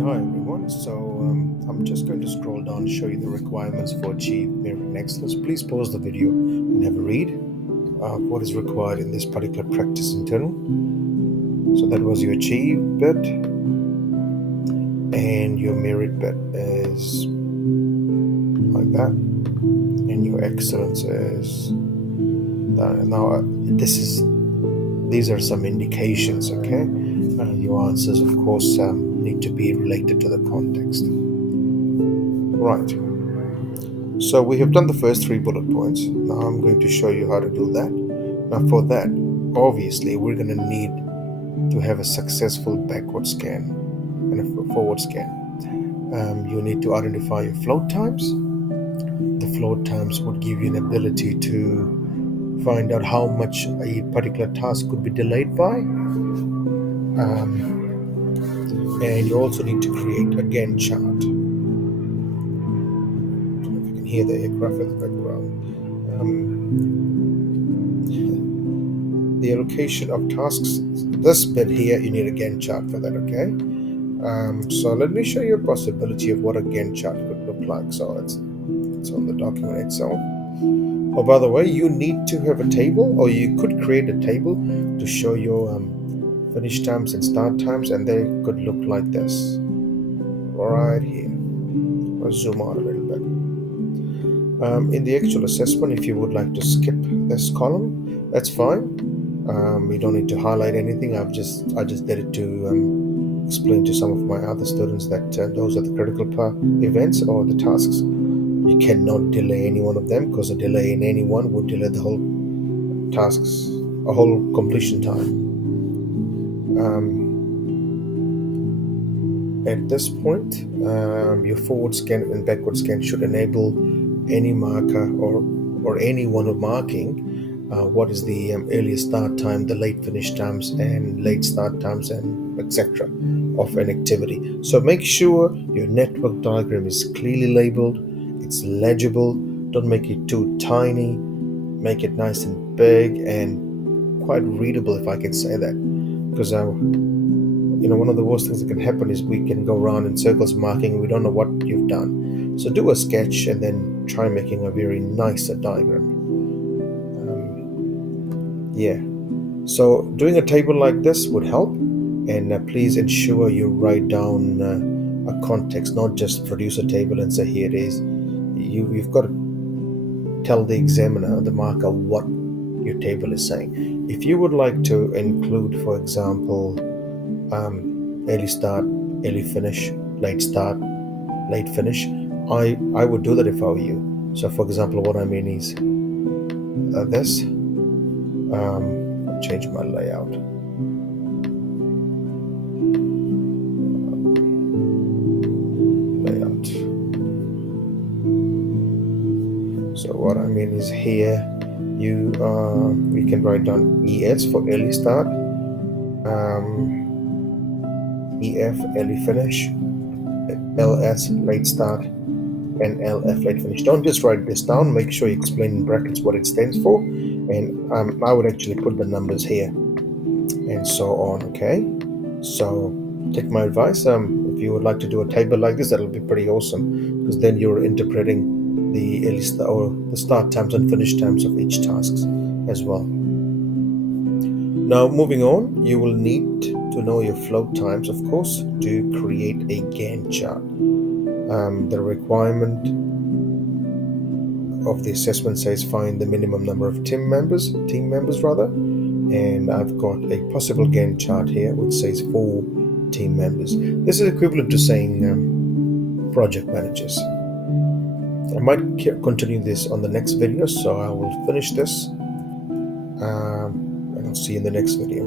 Yeah, hi everyone. I'm just going to scroll down and show you the requirements for Achieve Merit and Excellence. Please pause the video and have a read of what is required in this particular practice internal. So that was your Achieve bit, and your Merit bit is like that, and your Excellence is that. Now, these are some indications, okay? Your answers, of course, need to be related to the context. Right. So we have done the first 3 bullet points. Now I'm going to show you how to do that. Now for that, obviously, we're going to need to have a successful backward scan and a forward scan. You need to identify your float times. The float times would give you an ability to find out how much a particular task could be delayed by. And you also need to create a Gantt chart. If you can hear the aircraft in the background. The allocation of tasks, this bit here, you need a Gantt chart for that, okay? So let me show you a possibility of what a Gantt chart could look like. So it's on the document itself. Oh, by the way, you need to have a table, or you could create a table to show your finish times and start times, and they could look like this right here. I'll zoom out a little bit. In the actual assessment, if you would like to skip this column, that's fine. You don't need to highlight anything. I just did it to explain to some of my other students that those are the critical events or the tasks. You cannot delay any one of them, because a delay in any one would delay the whole tasks, a whole completion time. At this point, your forward scan and backward scan should enable any marker or anyone of marking what is the earliest start time, the late finish times, and late start times, and etc. of an activity. So make sure your network diagram is clearly labeled, it's legible, don't make it too tiny, make it nice and big and quite readable, if I can say that. Because one of the worst things that can happen is we can go around in circles marking and we don't know what you've done. So do a sketch and then try making a very nice diagram. So doing a table like this would help, and please ensure you write down a context, not just produce a table and say here it is. You've got to tell the examiner, the marker, what your table is saying. If you would like to include, for example, early start, early finish, late start, late finish, I would do that if I were you. So for example, what I mean is this. Change my layout. So what I mean is here, we can write down ES for early start, EF early finish, LS late start, and LF late finish. Don't just write this down. Make sure you explain in brackets what it stands for, and I would actually put the numbers here, and so on. Okay, so take my advice. If you would like to do a table like this, that'll be pretty awesome, because then you're interpreting the early start or the start times and finish times of each task as well. Now moving on, you will need to know your float times, of course, to create a Gantt chart. The requirement of the assessment says find the minimum number of team members, and I've got a possible Gantt chart here which says 4 team members. This is equivalent to saying project managers. I might continue this on the next video, so I will finish this, and I'll see you in the next video.